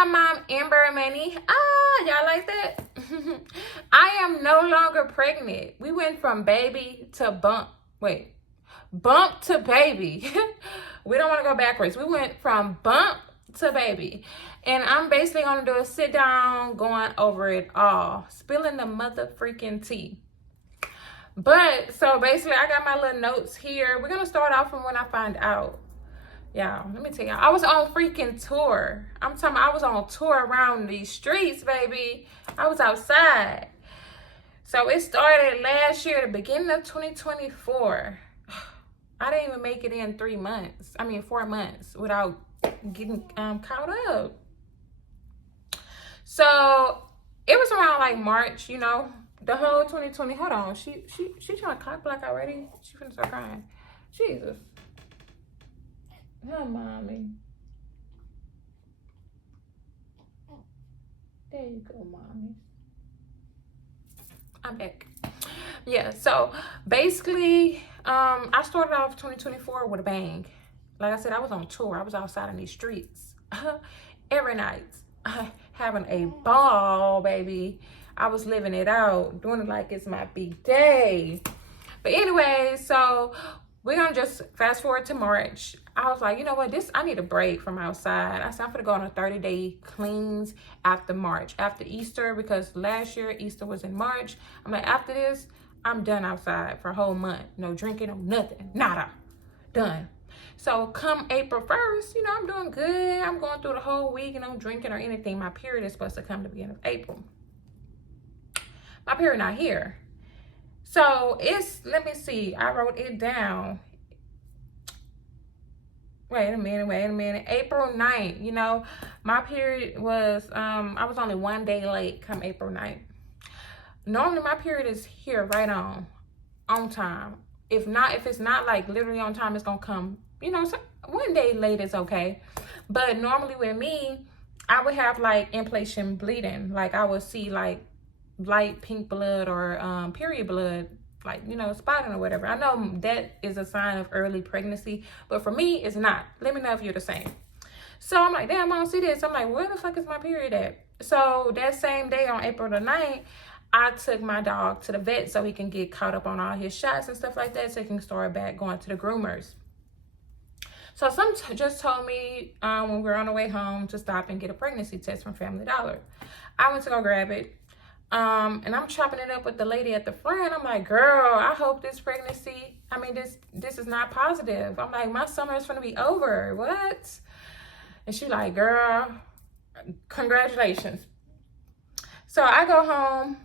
Hi, Mom, Amber and Manny. Y'all like that? I am no longer pregnant. We went from baby to bump. Wait, bump to baby. We don't want to go backwards. We went from bump to baby. And I'm basically going to do a sit down, going over it all, spilling the mother freaking tea. But so basically, I got my little notes here. We're going to start off from when I find out. Y'all, let me tell y'all, I was on freaking tour. I'm talking about I was on tour around these streets, baby. I was outside. So it started last year, the beginning of 2024. I didn't even make it in 4 months without getting caught up. So it was around like March, you know, the whole 2020. Hold on, she trying to cock block already. She finna start crying. Jesus. Oh, mommy. There you go, mommy. I'm back. Yeah, so basically, I started off 2024 with a bang. Like I said, I was on tour. I was outside in these streets every night, having a ball, baby. I was living it out, doing it like it's my big day. But anyway, so we're gonna just fast forward to March. I was like, you know what, I need a break from outside. I said, I'm gonna go on a 30-day cleanse after March, after Easter, because last year Easter was in March. I'm like, after this, I'm done outside for a whole month. No drinking, no nothing, nada, done. So come April 1st, you know, I'm doing good. I'm going through the whole week and no drinking or anything. My period is supposed to come the beginning of April. My period not here. So it's, let me see, I wrote it down. Wait a minute. April 9th, you know, my period was, I was only 1 day late come April 9th. Normally my period is here right on time. If it's not like literally on time, it's gonna come, you know, so 1 day late is okay. But normally with me, I would have like inpatient bleeding. Like I would see like light pink blood or period blood, like, you know, spotting or whatever. I know that is a sign of early pregnancy, but for me, it's not. Let me know if you're the same. So I'm like, damn, I don't see this. I'm like, where the fuck is my period at? So that same day on April the 9th, I took my dog to the vet so he can get caught up on all his shots and stuff like that, so he can start back going to the groomers. So some just told me when we were on the way home to stop and get a pregnancy test from Family Dollar. I went to go grab it. And I'm chopping it up with the lady at the front. I'm like, girl, I hope this pregnancy, this is not positive. I'm like, my summer is gonna be over. What? And she's like, girl, congratulations. So I go home.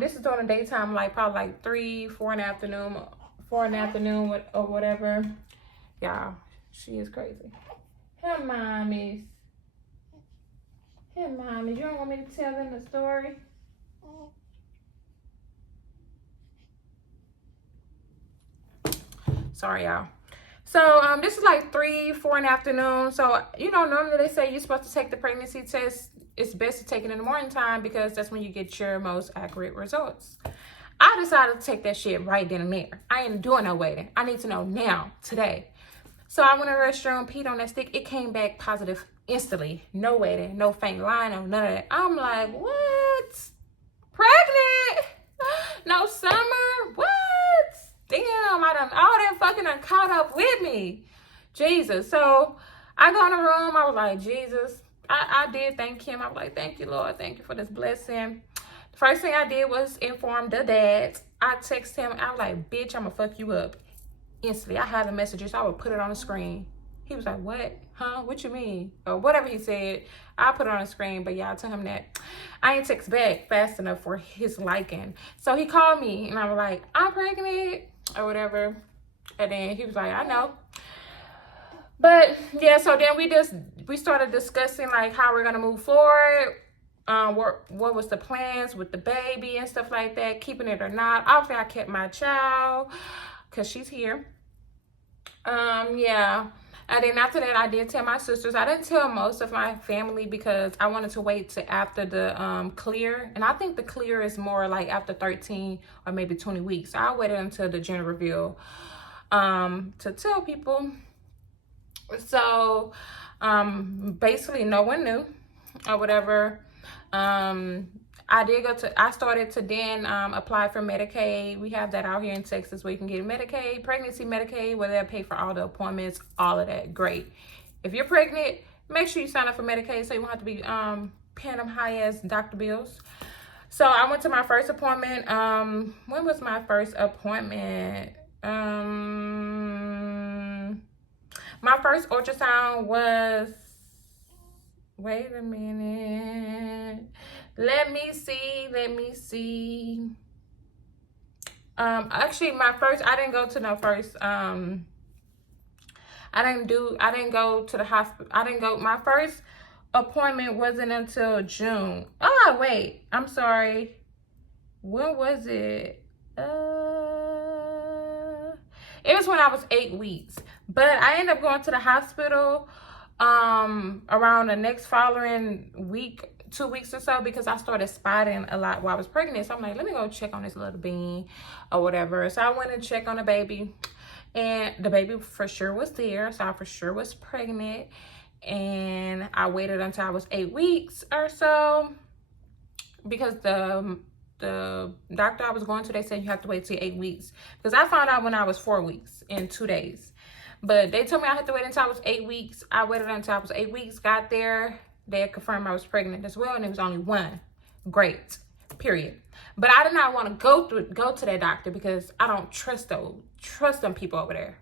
This is during the daytime, like probably like 3, 4 in the afternoon, or whatever. Y'all, she is crazy. Hey, mommies. You don't want me to tell them the story? Sorry, y'all. So this is like 3, 4 in the afternoon. So, you know, normally they say you're supposed to take the pregnancy test. It's best to take it in the morning time because that's when you get your most accurate results. I decided to take that shit right then and there. I ain't doing no waiting. I need to know now, today. So I went to the restroom, peed on that stick. It came back positive instantly. No waiting, no faint line, no none of that. I'm like, what? Pregnant? No summer? What? Damn, all that fucking done caught up with me. Jesus. So I go in the room. I was like, Jesus. I did thank him. I was like, thank you, Lord. Thank you for this blessing. The first thing I did was inform the dad. I texted him. I was like, bitch, I'm going to fuck you up. Instantly. I had the messages. I would put it on the screen. He was like, what? Huh? What you mean? Or whatever he said. I put it on the screen. But yeah, I told him that I ain't text back fast enough for his liking. So he called me. And I was like, I'm pregnant. Or whatever. And then he was like, I know. But yeah, so then we started discussing like how we're gonna move forward. What was the plans with the baby and stuff like that, keeping it or not. Obviously I kept my child because she's here. Yeah. And then after that, I did tell my sisters. I didn't tell most of my family because I wanted to wait to after the clear. And I think the clear is more like after 13 or maybe 20 weeks. So I waited until the gender reveal to tell people. So basically no one knew. or whatever. I started to then apply for Medicaid. We have that out here in Texas where you can get Medicaid, pregnancy Medicaid, where they'll pay for all the appointments, all of that. Great. If you're pregnant, make sure you sign up for Medicaid so you won't have to be paying them high ass doctor bills. So I went to my first appointment. When was my first appointment? My first ultrasound was, wait a minute. Let me see. Actually, I didn't go to no first, I didn't go to the hospital. My first appointment wasn't until June. Oh, wait, I'm sorry. When was it? It was when I was 8 weeks. But I ended up going to the hospital around the next following week, 2 weeks or so, because I started spotting a lot while I was pregnant. So I'm like, let me go check on this little bean or whatever. So I went and checked on the baby, and the baby for sure was there. So I for sure was pregnant, and I waited until I was 8 weeks or so, because the doctor I was going to, they said you have to wait till 8 weeks, because I found out when I was 4 weeks in 2 days. But they told me I had to wait until I was 8 weeks. I waited until I was 8 weeks, got there. They had confirmed I was pregnant as well, and it was only one. Great, period. But I did not want to go to that doctor because I don't trust them people over there.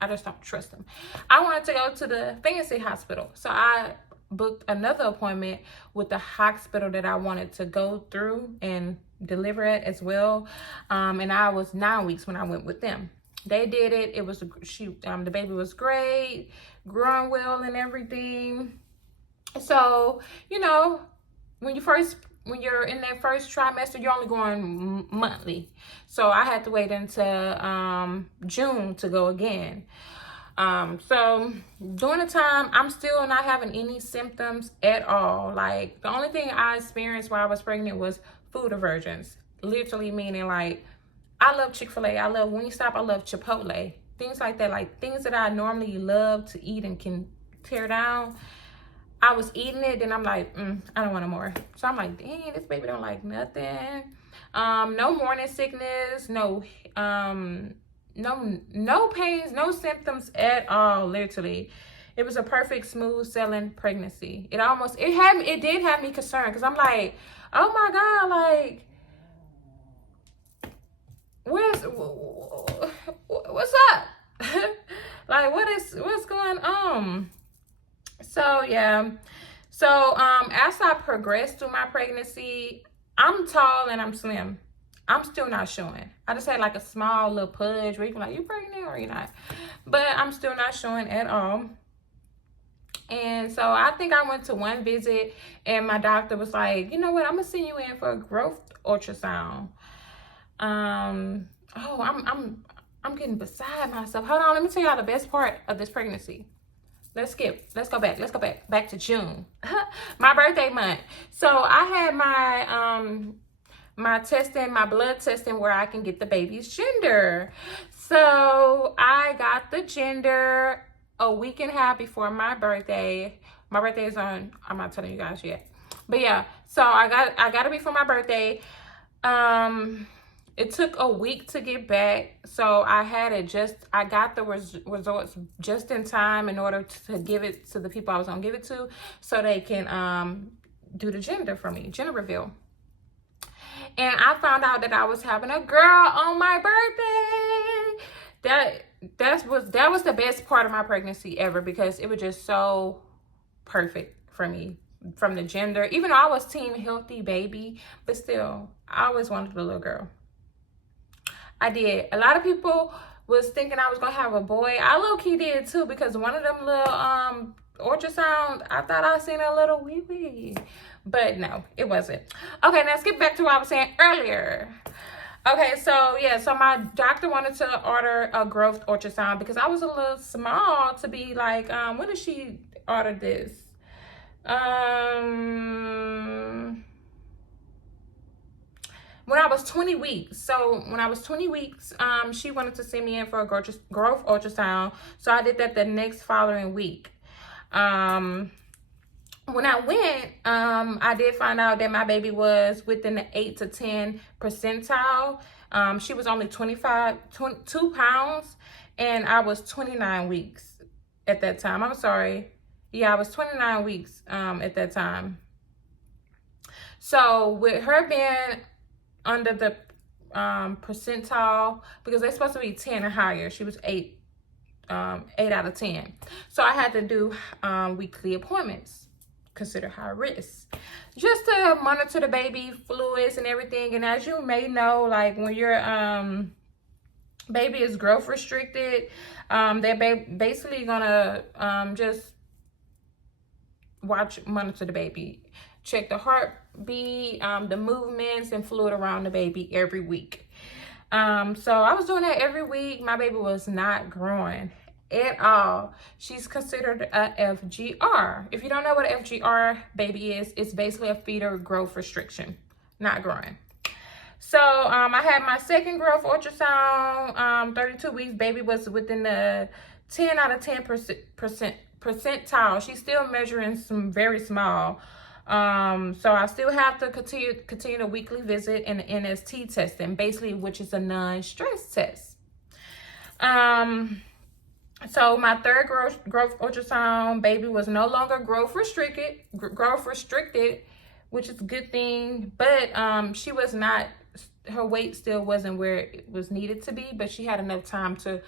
I just don't trust them. I wanted to go to the fancy hospital. So I booked another appointment with the hospital that I wanted to go through and deliver at as well. And I was 9 weeks when I went with them. They did it. It was the baby was great, growing well and everything. So, you know, when you're in that first trimester, you're only going monthly. So I had to wait until June to go again. So during the time, I'm still not having any symptoms at all. Like, the only thing I experienced while I was pregnant was food aversions. Literally meaning, like, I love Chick-fil-A, I love Wingstop, I love Chipotle. Things like that, like things that I normally love to eat and can tear down. I was eating it, then I'm like, I don't want no more. So I'm like, dang, this baby don't like nothing. No morning sickness, no pains, no symptoms at all, literally. It was a perfect, smooth sailing pregnancy. It did have me concerned, because I'm like, oh my God, like, what's up? Like, what's going on? So yeah. So as I progressed through my pregnancy, I'm tall and I'm slim. I'm still not showing. I just had like a small little pudge where you can like, you pregnant or you're not? But I'm still not showing at all. And so I think I went to one visit and my doctor was like, you know what, I'm gonna send you in for a growth ultrasound. I'm getting beside myself. Hold on, let me tell y'all the best part of this pregnancy. Let's go back to June. My birthday month. So I had my blood testing where I can get the baby's gender. So I got the gender a week and a half before my birthday. My birthday is I'm not telling you guys yet. But yeah, so I got it before my birthday. It took a week to get back, so I got the results just in time in order to give it to the people I was gonna give it to, so they can do the gender for me, gender reveal. And I found out that I was having a girl on my birthday. That was the best part of my pregnancy ever, because it was just so perfect for me. From the gender, even though I was team healthy baby, but still, I always wanted a little girl. I did. A lot of people was thinking I was gonna have a boy. I low-key did too, because one of them little ultrasound, I thought I seen a little wee-wee. But no, it wasn't. Okay, now skip back to what I was saying earlier. Okay, so yeah, so my doctor wanted to order a growth ultrasound because I was a little small to be like, when did she order this? When I was 20 weeks. So when I was 20 weeks, she wanted to send me in for a growth ultrasound. So I did that the next following week. when I went, I did find out that my baby was within the 8 to 10 percentile. She was only 22 pounds, and I was 29 weeks at that time. I'm sorry. Yeah, I was 29 weeks at that time. So with her being under the percentile, because they're supposed to be 10 or higher, she was 8 out of 10. So I had to do weekly appointments, consider high risk, just to monitor the baby fluids and everything. And as you may know, like when your baby is growth restricted, they're basically gonna just monitor the baby, check the heartbeat, the movements and fluid around the baby every week. So I was doing that every week. My baby was not growing at all. She's considered a FGR. If you don't know what an FGR baby is, it's basically a fetal growth restriction, not growing. So I had my second growth ultrasound, 32 weeks. Baby was within the 10 out of 10 percentile. She's still measuring some very small. So I still have to continue the weekly visit and the NST testing, basically, which is a non-stress test. So my third growth ultrasound, baby was no longer growth restricted, which is a good thing. But she was not, her weight still wasn't where it was needed to be, but she had enough time to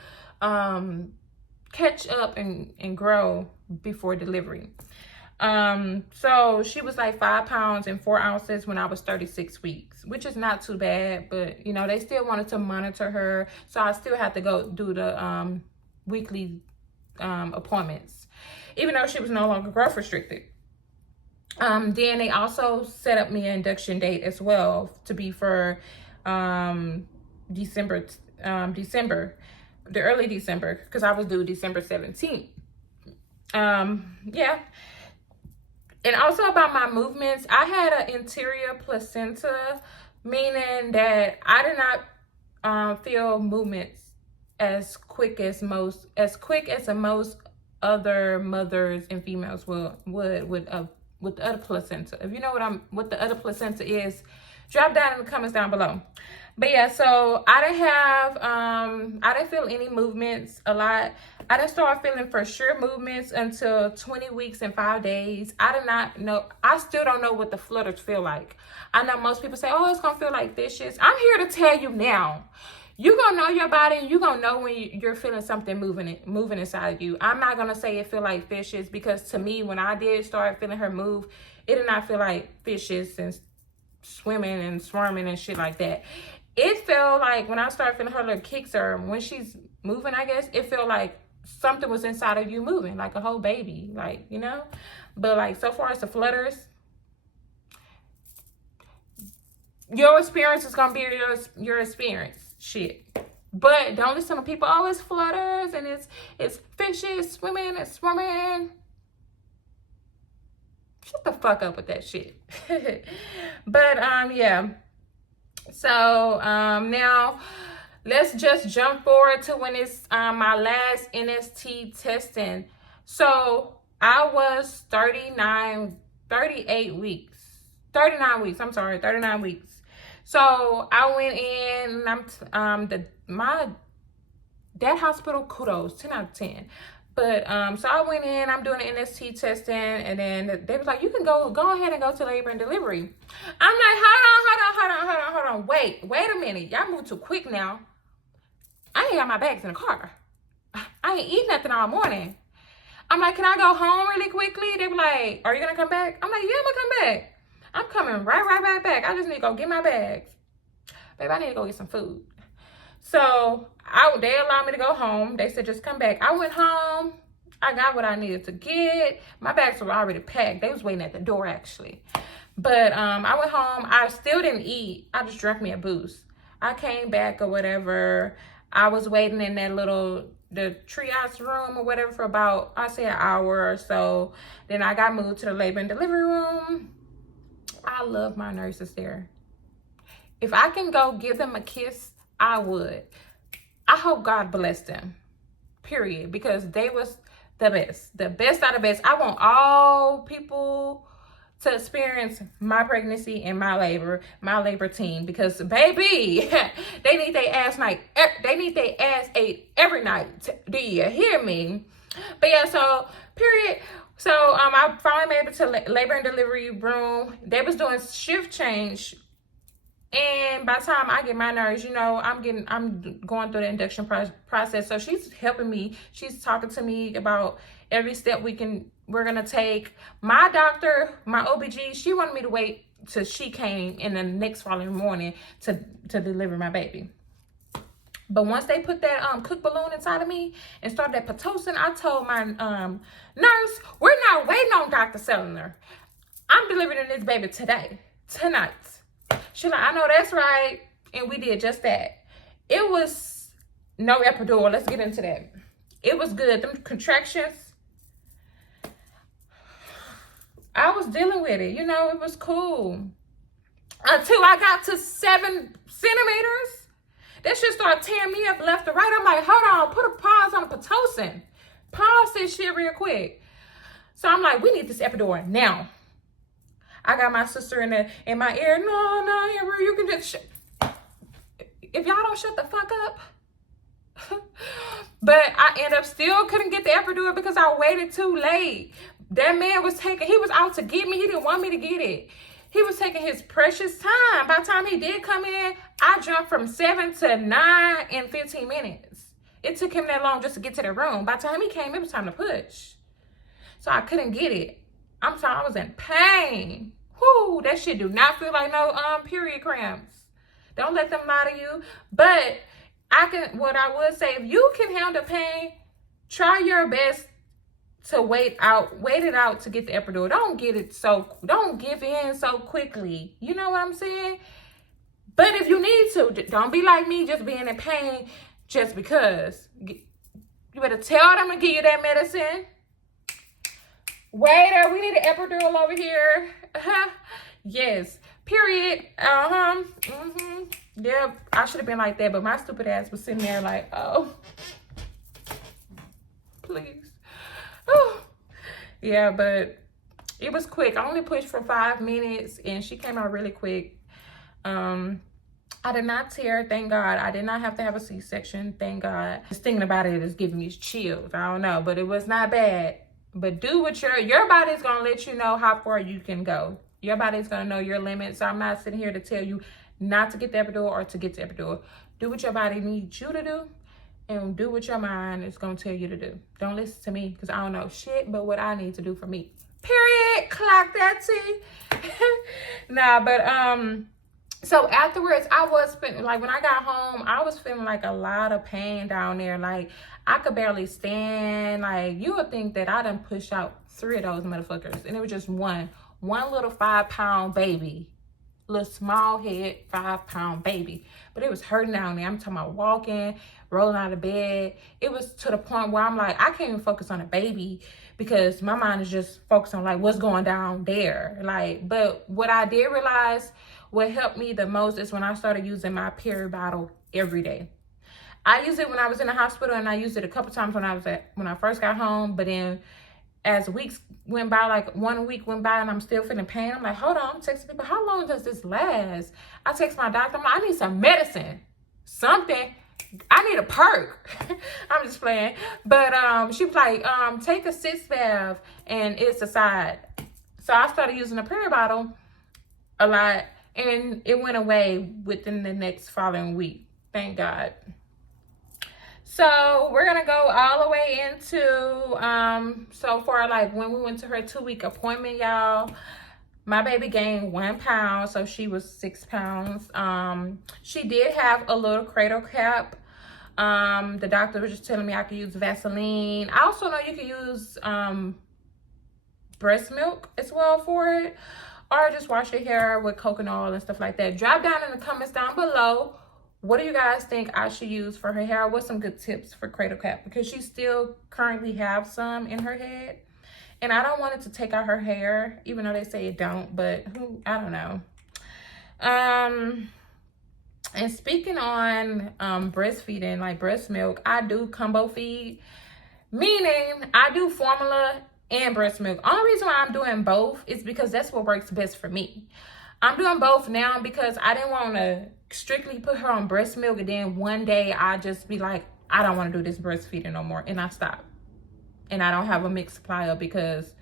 catch up and grow before delivery. So she was like 5 pounds and 4 ounces when I was 36 weeks, which is not too bad, but you know, they still wanted to monitor her. So I still have to go do the weekly appointments, even though she was no longer growth restricted. Then they also set up me an induction date as well, to be for December, the early December, because I was due December 17th. Yeah. And also about my movements, I had an interior placenta, meaning that I did not feel movements as quick as most other mothers and females would with the other placenta. If you know what the other placenta is, drop down in the comments down below. But yeah, so I didn't feel any movements a lot. I didn't start feeling for sure movements until 20 weeks and 5 days. I did not know. I still don't know what the flutters feel like. I know most people say, oh, it's going to feel like fishes. I'm here to tell you now. You're going to know your body, and you're going to know when you're feeling something moving inside of you. I'm not going to say it feel like fishes, because to me, when I did start feeling her move, it did not feel like fishes and swimming and swarming and shit like that. It felt like when I started feeling her little kicks, or when she's moving, I guess, it felt like something was inside of you moving, like a whole baby, like, you know. But like, so far as the flutters, your experience is gonna be your experience. Shit. But don't listen to people, oh, it's flutters and it's fishes swimming and swimming. Shut the fuck up with that shit. But yeah. So now let's just jump forward to when it's my last NST testing. So I was 39 weeks. So I went in, and that hospital, kudos, 10 out of 10. But so I went in, I'm doing the NST testing, and then they was like, you can go ahead and go to labor and delivery. I'm like, hold on, wait a minute, y'all move too quick now. I ain't got my bags in the car. I ain't eating nothing all morning. I'm like, can I go home really quickly? They were like, are you gonna come back? I'm like, yeah, I'm gonna come back. I'm coming right back. I just need to go get my bags. Babe, I need to go get some food. So they allowed me to go home. They said, just come back. I went home. I got what I needed to get. My bags were already packed. They was waiting at the door, actually. But I went home. I still didn't eat. I just drank me a boost. I came back or whatever. I was waiting in that the triage room or whatever for about, I'd say, an hour or so. Then I got moved to the labor and delivery room. I love my nurses there. If I can go give them a kiss, I would. I hope God bless them, period, because they was the best out of best. I want all people to experience my pregnancy and my labor team, because baby, they need their ass ate every night. Do you hear me? But yeah, so period. So I finally made it to labor and delivery room. They was doing shift change, and by the time I get my nurse, you know, I'm going through the induction process. So she's helping me. She's talking to me about every step we're gonna take. My doctor, my OBG, she wanted me to wait till she came in the next following morning to deliver my baby. But once they put that cook balloon inside of me and started that Pitocin, I told my nurse, we're not waiting on Dr. Selinger. I'm delivering this baby tonight. She's like, I know that's right. And we did just that. It was no epidural. Let's get into that. It was good. Them contractions, I was dealing with it. You know, it was cool. Until I got to 7 centimeters. That shit started tearing me up left to right. I'm like, hold on, put a pause on the Pitocin. Pause this shit real quick. So I'm like, we need this epidural now. I got my sister in my ear. No, Amber, you can just if y'all don't shut the fuck up. But I end up still couldn't get the epidural because I waited too late. That man he was out to get me. He didn't want me to get it. He was taking his precious time. By the time he did come in, I jumped from 7 to 9 in 15 minutes. It took him that long just to get to the room. By the time he came, it was time to push. So I couldn't get it. I'm sorry, I was in pain. Whoo, that shit do not feel like no period cramps. Don't let them lie to you. But what I would say, if you can handle pain, try your best to wait it out to get the epidural. Don't give in so quickly. You know what I'm saying? But if you need to, don't be like me, just being in pain just because. You better tell them to give you that medicine. Waiter, we need an epidural over here. Yes. Period. Yeah, I should have been like that, but my stupid ass was sitting there like, oh, please. Yeah, but it was quick. I only pushed for 5 minutes and she came out really quick. I did not tear, thank God. I did not have to have a C-section, thank God. Just thinking about it is giving me chills. I don't know, but it was not bad. But do what your body's gonna let you know how far you can go. Your body's gonna know your limits. So I'm not sitting here to tell you not to get the epidural or to get the epidural. Do what your body needs you to do. And do what your mind is going to tell you to do. Don't listen to me because I don't know shit but what I need to do for me. Period. Clock that T. Nah, but so afterwards I was feeling like when I got home, I was feeling like a lot of pain down there. Like I could barely stand. Like you would think that I done pushed out 3 of those motherfuckers. And it was just one little 5-pound baby. Little small head 5-pound baby, but it was hurting down there. I'm talking about walking, rolling out of bed. It was to the point where I'm like, I can't even focus on a baby because my mind is just focused on like what's going down there. Like, but what I did realize, what helped me the most is when I started using my period bottle every day. I used it when I was in the hospital, and I used it a couple times when I first got home. But then as weeks went by, like 1 week went by and I'm still feeling pain, I'm like, hold on, I'm texting people, how long does this last? I text my doctor, I'm like, I need some medicine, something. I need a perk. I'm just playing. But she was like, take a 6-valve and it's a side. So I started using a period bottle a lot, and it went away within the next following week. Thank God. So we're gonna go all the way into so for like when we went to her 2-week appointment, y'all, my baby gained 1 pound, so she was 6 pounds. She did have a little cradle cap. The doctor was just telling me I could use Vaseline. I also know you can use breast milk as well for it, or just wash your hair with coconut oil and stuff like that. Drop down in the comments down below, what do you guys think I should use for her hair? What's some good tips for cradle cap? Because she still currently have some in her head. And I don't want it to take out her hair, even though they say it don't, but I don't know. And speaking on breastfeeding, like breast milk, I do combo feed. Meaning I do formula and breast milk. Only reason why I'm doing both is because that's what works best for me. I'm doing both now because I didn't want to strictly put her on breast milk and then one day I just be like, I don't want to do this breastfeeding no more, and I stop. And I don't have a mixed supply of because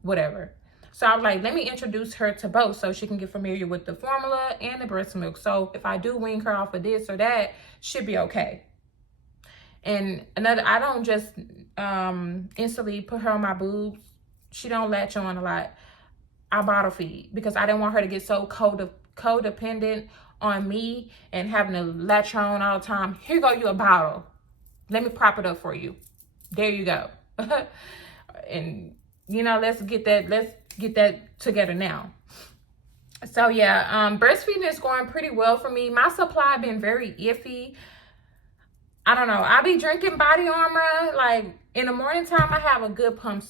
whatever. So I was like, let me introduce her to both so she can get familiar with the formula and the breast milk. So if I do wean her off of this or that, she'll be okay. And another, I don't just instantly put her on my boobs. She don't latch on a lot. I bottle feed because I didn't want her to get so codependent on me and having to latch on all the time. Here go you a bottle. Let me prop it up for you. There you go. And you know, let's get that together now. So yeah, breastfeeding is going pretty well for me. My supply been very iffy. I don't know. I be drinking Body Armor. Like in the morning time, I have a good pump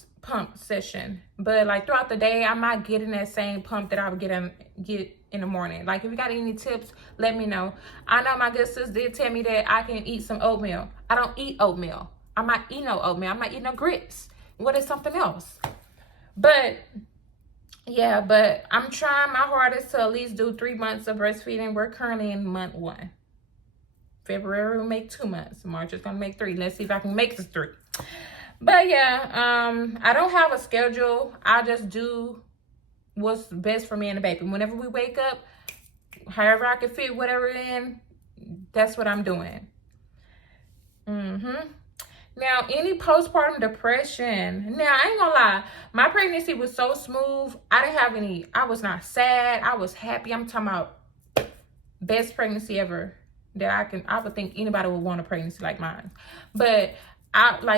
session, but like throughout the day, I'm not getting that same pump that I would get in the morning. Like if you got any tips, let me know. I know my good sis did tell me that I can eat some oatmeal. I don't eat oatmeal. I'm not eating no oatmeal. I'm not eating no grits. What is something else? But yeah, but I'm trying my hardest to at least do 3 months of breastfeeding. We're currently in month 1. February will make 2 months. March is gonna make 3. Let's see if I can make this 3. But yeah, I don't have a schedule. I just do what's best for me and the baby. Whenever we wake up, however I can fit whatever in, that's what I'm doing. Now, any postpartum depression. Now, I ain't gonna lie. My pregnancy was so smooth. I didn't have any, I was not sad. I was happy. I'm talking about best pregnancy ever that I would think anybody would want a pregnancy like mine. But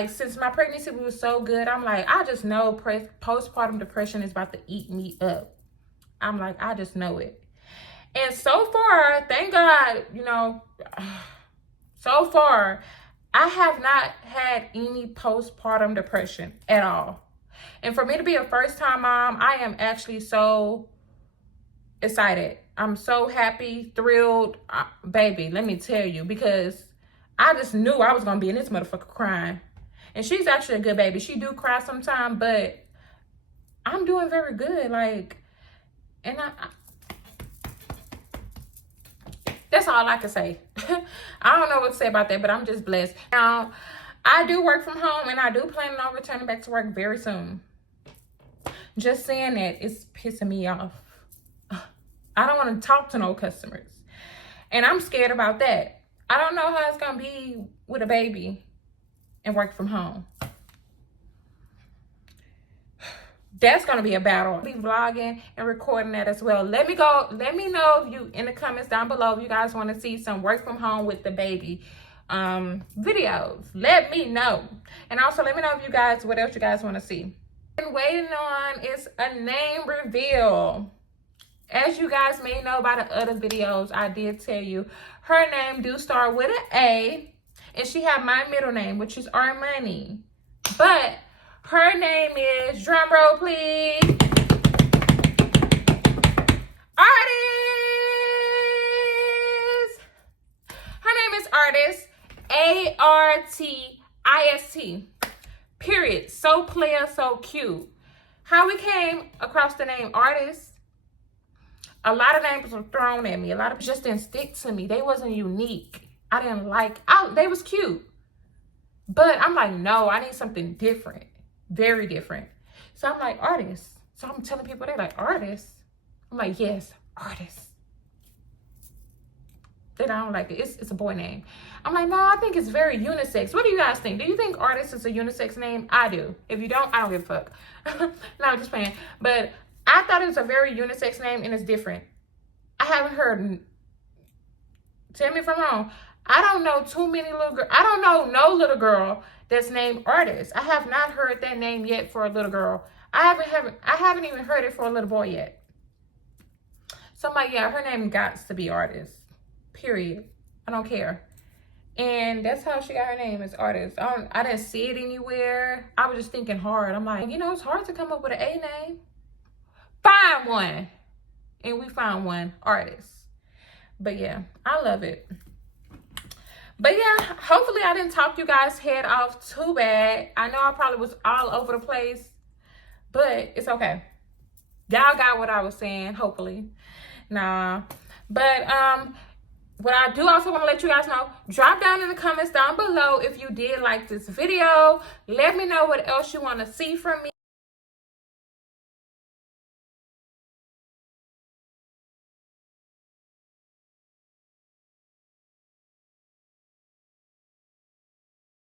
since my pregnancy was so good, I'm like, I just know postpartum depression is about to eat me up. I'm like, I just know it. And so far, thank God, you know, so far, I have not had any postpartum depression at all. And for me to be a first-time mom, I am actually so excited. I'm so happy, thrilled. Baby, let me tell you, because I just knew I was going to be in this motherfucker crying. And she's actually a good baby. She do cry sometimes, but I'm doing very good. Like, and that's all I can say. I don't know what to say about that, but I'm just blessed. Now, I do work from home, and I do plan on returning back to work very soon. Just saying that, it's pissing me off. I don't want to talk to no customers. And I'm scared about that. I don't know how it's going to be with a baby and work from home. That's going to be a battle. I'll be vlogging and recording that as well. Let me know if you, in the comments down below, if you guys want to see some work from home with the baby videos. Let me know. And also let me know if you guys, what else you guys want to see. Been waiting on is a name reveal. As you guys may know by the other videos, I did tell you her name do start with an A, and she have my middle name, which is Armani. But her name is, drum roll please, Artist. Her name is Artist, A-R-T-I-S-T. Period. So player, so cute. How we came across the name Artist? A lot of names were thrown at me. A lot of just didn't stick to me. They wasn't unique. I didn't like, they was cute. But I'm like, no, I need something different. Very different. So I'm like, Artist. So I'm telling people, they're like, Artist? I'm like, yes, Artist. Then I don't like it. It's a boy name. I'm like, no, I think it's very unisex. What do you guys think? Do you think Artist is a unisex name? I do. If you don't, I don't give a fuck. No, I'm just playing. But I thought it was a very unisex name, and it's different. I haven't heard, tell me if I'm wrong, I don't know too many little girls. I don't know no little girl that's named Artist. I have not heard that name yet for a little girl. I haven't even heard it for a little boy yet. So I'm like, yeah, her name got to be Artist. Period. I don't care. And that's how she got her name, is Artist. I didn't see it anywhere. I was just thinking hard. I'm like, you know, it's hard to come up with an A name. Find one. And we found one, Artist. But yeah, I love it. But yeah, hopefully I didn't talk you guys' head off too bad. I know I probably was all over the place, but it's okay. Y'all got what I was saying, hopefully. Nah. But what I do also want to let you guys know, drop down in the comments down below if you did like this video. Let me know what else you want to see from me.